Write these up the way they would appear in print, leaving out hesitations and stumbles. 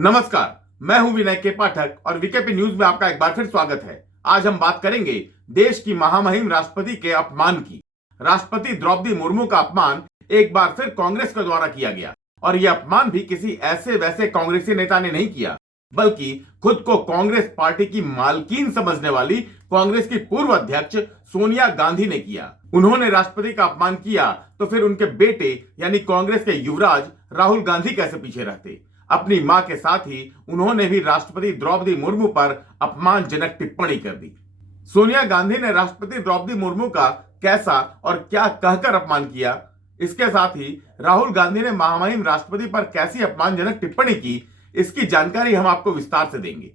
नमस्कार, मैं हूं विनय के पाठक और वीकेपी न्यूज में आपका एक बार फिर स्वागत है। आज हम बात करेंगे देश की महामहिम राष्ट्रपति के अपमान की। राष्ट्रपति द्रौपदी मुर्मू का अपमान एक बार फिर कांग्रेस के द्वारा किया गया और यह अपमान भी किसी ऐसे वैसे कांग्रेसी नेता ने नहीं किया, बल्कि खुद को कांग्रेस पार्टी की मालकीन समझने वाली कांग्रेस की पूर्व अध्यक्ष सोनिया गांधी ने किया। उन्होंने राष्ट्रपति का अपमान किया तो फिर उनके बेटे यानी कांग्रेस के युवराज राहुल गांधी कैसे पीछे रहते। अपनी मां के साथ ही उन्होंने भी राष्ट्रपति द्रौपदी मुर्मू पर अपमानजनक टिप्पणी कर दी। सोनिया गांधी ने राष्ट्रपति द्रौपदी मुर्मू का कैसा और क्या कहकर अपमान किया, इसके साथ ही राहुल गांधी ने महामहिम राष्ट्रपति पर कैसी अपमानजनक टिप्पणी की, इसकी जानकारी हम आपको विस्तार से देंगे।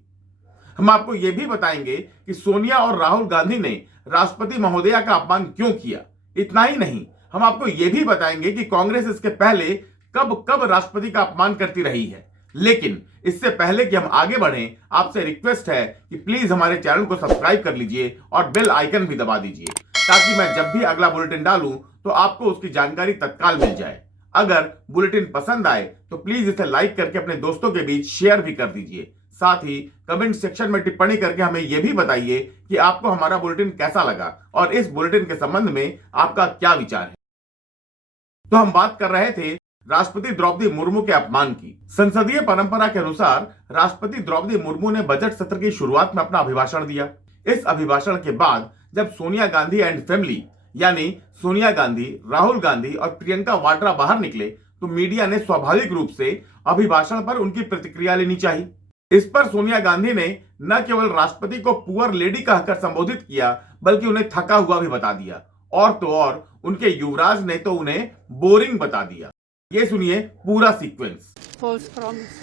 हम आपको यह भी बताएंगे कि सोनिया और राहुल गांधी ने राष्ट्रपति महोदया का अपमान क्यों किया। इतना ही नहीं, हम आपको यह भी बताएंगे कि कांग्रेस इसके पहले कब कब राष्ट्रपति का अपमान करती रही है। लेकिन इससे पहले कि हम आगे बढ़ें, आपसे रिक्वेस्ट है कि प्लीज हमारे चैनल को सब्सक्राइब कर लीजिए और बेल आइकन भी दबा दीजिए, ताकि मैं जब भी अगला बुलेटिन डालूं तो आपको उसकी जानकारी तत्काल मिल जाए। अगर बुलेटिन पसंद आए तो प्लीज इसे लाइक करके अपने दोस्तों के बीच शेयर भी कर दीजिए। साथ ही कमेंट सेक्शन में टिप्पणी करके हमें यह भी बताइए कि आपको हमारा बुलेटिन कैसा लगा और इस बुलेटिन के संबंध में आपका क्या विचार है। तो हम बात कर रहे थे राष्ट्रपति द्रौपदी मुर्मू के अपमान की। संसदीय परंपरा के अनुसार राष्ट्रपति द्रौपदी मुर्मू ने बजट सत्र की शुरुआत में अपना अभिभाषण दिया। इस अभिभाषण के बाद जब सोनिया गांधी एंड फैमिली यानी सोनिया गांधी, राहुल गांधी और प्रियंका वाड्रा बाहर निकले तो मीडिया ने स्वाभाविक रूप से अभिभाषण पर उनकी प्रतिक्रिया लेनी चाहिए। इस पर सोनिया गांधी ने न केवल राष्ट्रपति को पुअर लेडी कहकर संबोधित किया, बल्कि उन्हें थका हुआ भी बता दिया और तो और उनके युवराज ने तो उन्हें बोरिंग बता दिया। ये सुनिए पूरा sequence. False promise.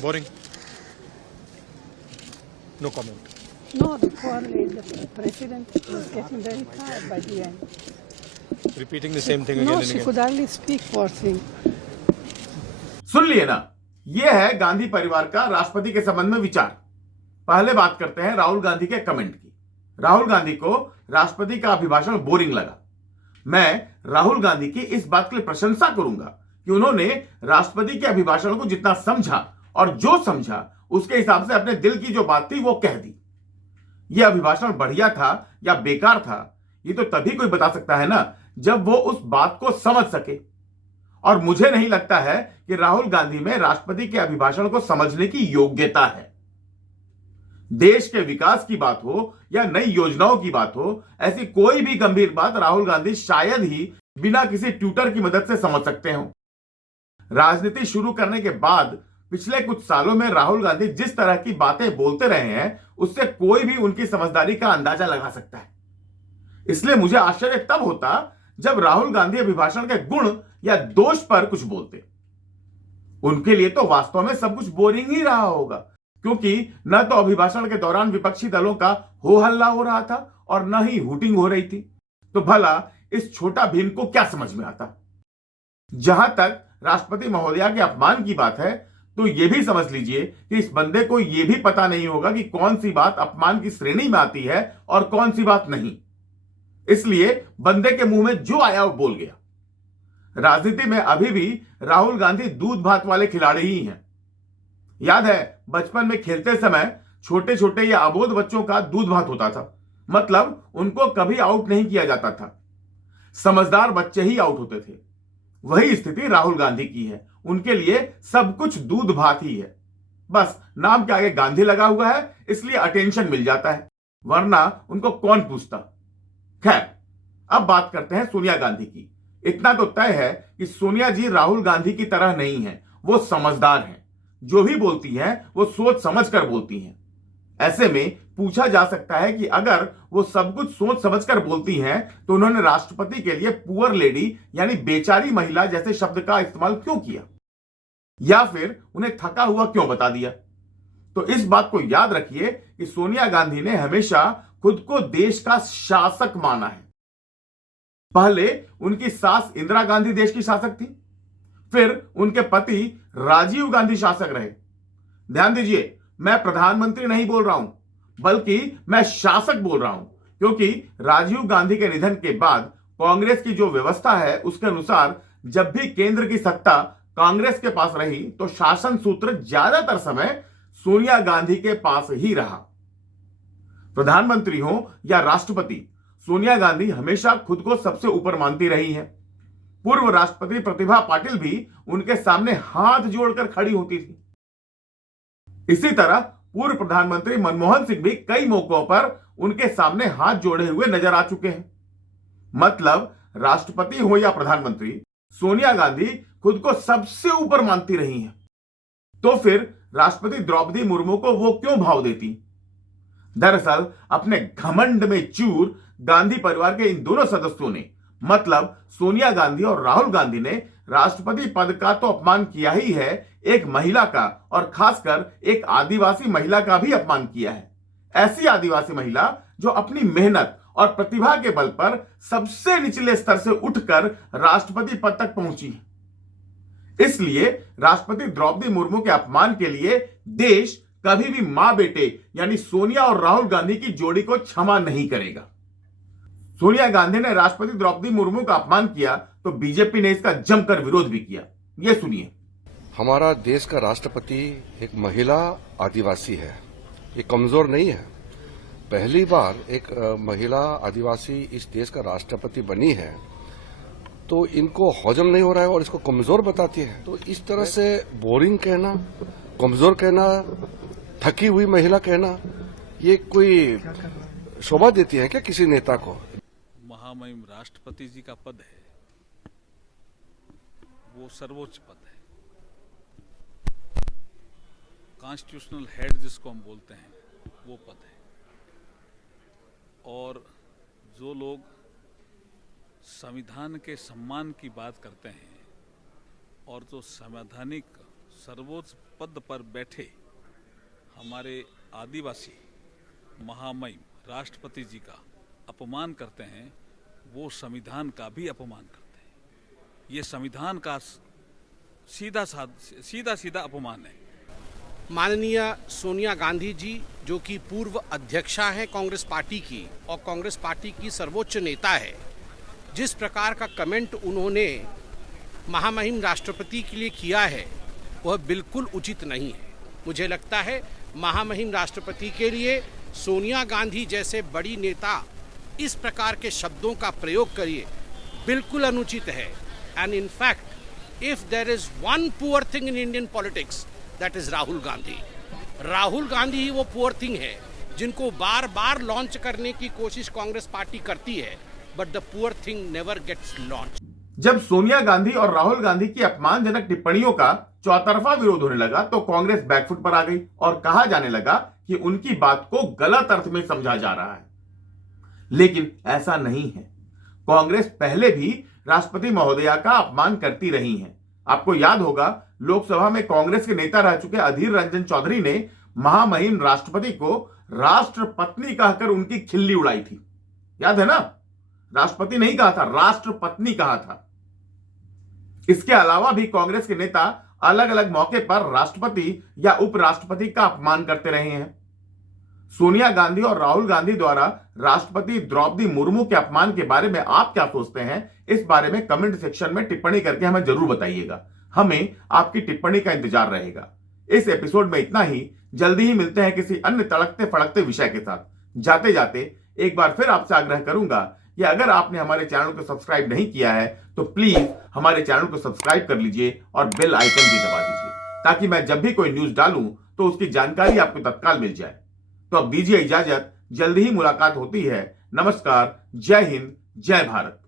Boring. No comment. No, the poor lady, the president was getting very tired by the end. Repeating the same thing again No, and she again. could hardly speak, poor thing. सुन लिए ना, यह है गांधी परिवार का राष्ट्रपति के संबंध में विचार। पहले बात करते हैं राहुल गांधी के कमेंट की। राहुल गांधी को राष्ट्रपति का अभिभाषण बोरिंग लगा। मैं राहुल गांधी की इस बात के लिए प्रशंसा करूंगा कि उन्होंने राष्ट्रपति के अभिभाषण को जितना समझा और जो समझा उसके हिसाब से अपने दिल की जो बात थी वो कह दी। यह अभिभाषण बढ़िया था या बेकार था, ये तो तभी कोई बता सकता है ना जब वो उस बात को समझ सके। और मुझे नहीं लगता है कि राहुल गांधी में राष्ट्रपति के अभिभाषण को समझने की योग्यता है। देश के विकास की बात हो या नई योजनाओं की बात हो, ऐसी कोई भी गंभीर बात राहुल गांधी शायद ही बिना किसी ट्यूटर की मदद से समझ सकते हो। राजनीति शुरू करने के बाद पिछले कुछ सालों में राहुल गांधी जिस तरह की बातें बोलते रहे हैं, उससे कोई भी उनकी समझदारी का अंदाजा लगा सकता है। इसलिए मुझे आश्चर्य तब होता जब राहुल गांधी अभिभाषण के गुण या दोष पर कुछ बोलते। उनके लिए तो वास्तव में सब कुछ बोरिंग ही रहा होगा, क्योंकि न तो अभिभाषण के दौरान विपक्षी दलों का हो हल्ला हो रहा था और न ही हूटिंग हो रही थी। तो भला इस छोटा भीम को क्या समझ में आता। जहां तक राष्ट्रपति महोदया के अपमान की बात है, तो यह भी समझ लीजिए कि इस बंदे को यह भी पता नहीं होगा कि कौन सी बात अपमान की श्रेणी में आती है और कौन सी बात नहीं। इसलिए बंदे के मुंह में जो आया वो बोल गया। राजनीति में अभी भी राहुल गांधी दूध भात वाले खिलाड़ी ही हैं। याद है बचपन में खेलते समय छोटे छोटे या अबोध बच्चों का दूध भात होता था, मतलब उनको कभी आउट नहीं किया जाता था, समझदार बच्चे ही आउट होते थे। वही स्थिति राहुल गांधी की है। उनके लिए सब कुछ दूध भात ही है। बस नाम के आगे गांधी लगा हुआ है, इसलिए अटेंशन मिल जाता है, वरना उनको कौन पूछता। खैर, अब बात करते हैं सोनिया गांधी की। इतना तो तय है कि सोनिया जी राहुल गांधी की तरह नहीं है, वो समझदार हैं। जो भी बोलती हैं वो सोच समझ कर बोलती हैं। ऐसे में पूछा जा सकता है कि अगर वो सब कुछ सोच समझकर बोलती हैं तो उन्होंने राष्ट्रपति के लिए पुअर लेडी यानी बेचारी महिला जैसे शब्द का इस्तेमाल क्यों किया, या फिर उन्हें थका हुआ क्यों बता दिया। तो इस बात को याद रखिए कि सोनिया गांधी ने हमेशा खुद को देश का शासक माना है। पहले उनकी सास इंदिरा गांधी देश की शासक थी, फिर उनके पति राजीव गांधी शासक रहे। ध्यान दीजिए, मैं प्रधानमंत्री नहीं बोल रहा हूं, बल्कि मैं शासक बोल रहा हूं, क्योंकि राजीव गांधी के निधन के बाद कांग्रेस की जो व्यवस्था है उसके अनुसार जब भी केंद्र की सत्ता कांग्रेस के पास रही तो शासन सूत्र ज्यादातर समय सोनिया गांधी के पास ही रहा। प्रधानमंत्री हो या राष्ट्रपति, सोनिया गांधी हमेशा खुद को सबसे ऊपर मानती रही हैं। पूर्व राष्ट्रपति प्रतिभा पाटिल भी उनके सामने हाथ जोड़कर खड़ी होती थी। इसी तरह पूर्व प्रधानमंत्री मनमोहन सिंह भी कई मौकों पर उनके सामने हाथ जोड़े हुए नजर आ चुके हैं। मतलब राष्ट्रपति हो या प्रधानमंत्री, सोनिया गांधी खुद को सबसे ऊपर मानती रही हैं। तो फिर राष्ट्रपति द्रौपदी मुर्मू को वो क्यों भाव देती? दरअसल अपने घमंड में चूर गांधी परिवार के इन दोनों सदस्यों ने, मतलब सोनिया गांधी और राहुल गांधी ने, राष्ट्रपति पद का तो अपमान किया ही है, एक महिला का और खासकर एक आदिवासी महिला का भी अपमान किया है। ऐसी आदिवासी महिला जो अपनी मेहनत और प्रतिभा के बल पर सबसे निचले स्तर से उठकर राष्ट्रपति पद तक पहुंची है। इसलिए राष्ट्रपति द्रौपदी मुर्मू के अपमान के लिए देश कभी भी मां बेटे यानी सोनिया और राहुल गांधी की जोड़ी को क्षमा नहीं करेगा। सोनिया गांधी ने राष्ट्रपति द्रौपदी मुर्मू का अपमान किया तो बीजेपी ने इसका जमकर विरोध भी किया। ये सुनिए। हमारा देश का राष्ट्रपति एक महिला आदिवासी है, ये कमजोर नहीं है। पहली बार एक महिला आदिवासी इस देश का राष्ट्रपति बनी है, तो इनको हजम नहीं हो रहा है और इसको कमजोर बताती है। तो इस तरह से बोरिंग कहना, कमजोर कहना, थकी हुई महिला कहना, ये कोई शोभा देती है क्या किसी नेता को? महामहिम राष्ट्रपति जी का पद है, वो सर्वोच्च पद है। कॉन्स्टिट्यूशनल हेड जिसको हम बोलते हैं, वो पद है। और जो लोग संविधान के सम्मान की बात करते हैं और जो संवैधानिक सर्वोच्च पद पर बैठे हमारे आदिवासी महामहिम राष्ट्रपति जी का अपमान करते हैं, वो संविधान का भी अपमान करते हैं। ये संविधान का सीधा अपमान है। माननीय सोनिया गांधी जी, जो कि पूर्व अध्यक्षा है कांग्रेस पार्टी की और कांग्रेस पार्टी की सर्वोच्च नेता है, जिस प्रकार का कमेंट उन्होंने महामहिम राष्ट्रपति के लिए किया है, वह बिल्कुल उचित नहीं है। मुझे लगता है महामहिम राष्ट्रपति के लिए सोनिया गांधी जैसे बड़ी नेता इस प्रकार के शब्दों का प्रयोग करिए बिल्कुल अनुचित है। And in fact if there is one poor thing in Indian politics, that is Rahul Gandhi. Rahul Gandhi ही वो पुअर थिंग है जिनको बार बार लॉन्च करने की कोशिश कांग्रेस पार्टी करती है, but the poor thing never gets launch. जब सोनिया गांधी और राहुल गांधी की अपमानजनक टिप्पणियों का चौतरफा विरोध होने लगा तो कांग्रेस बैकफुट पर आ गई और कहा जाने लगा कि उनकी बात को गलत अर्थ में समझा जा रहा है। लेकिन ऐसा नहीं है। कांग्रेस पहले भी राष्ट्रपति महोदया का अपमान करती रही है। आपको याद होगा, लोकसभा में कांग्रेस के नेता रह चुके अधीर रंजन चौधरी ने महामहिम राष्ट्रपति को राष्ट्रपत्नी कहकर उनकी खिल्ली उड़ाई थी। याद है ना? राष्ट्रपति नहीं कहा था, राष्ट्रपत्नी कहा था। इसके अलावा भी कांग्रेस के नेता अलग अलग मौके पर राष्ट्रपति या उपराष्ट्रपति का अपमान करते रहे हैं। सोनिया गांधी और राहुल गांधी द्वारा राष्ट्रपति द्रौपदी मुर्मू के अपमान के बारे में आप क्या सोचते हैं? इस बारे में कमेंट सेक्शन में टिप्पणी करके हमें जरूर बताइएगा। हमें आपकी टिप्पणी का इंतजार रहेगा। इस एपिसोड में इतना ही। जल्दी ही मिलते हैं किसी अन्य तड़कते फड़कते विषय के साथ। जाते जाते एक बार फिर आपसे आग्रह करूंगा कि अगर आपने हमारे चैनल को सब्सक्राइब नहीं किया है तो प्लीज हमारे चैनल को सब्सक्राइब कर लीजिए और बेल आइकन भी दबा दीजिए, ताकि मैं जब भी कोई न्यूज डालूं तो उसकी जानकारी आपको तत्काल मिल जाए। तो अब दीजिए इजाजत, जल्दी ही मुलाकात होती है। नमस्कार, जय हिंद, जय भारत।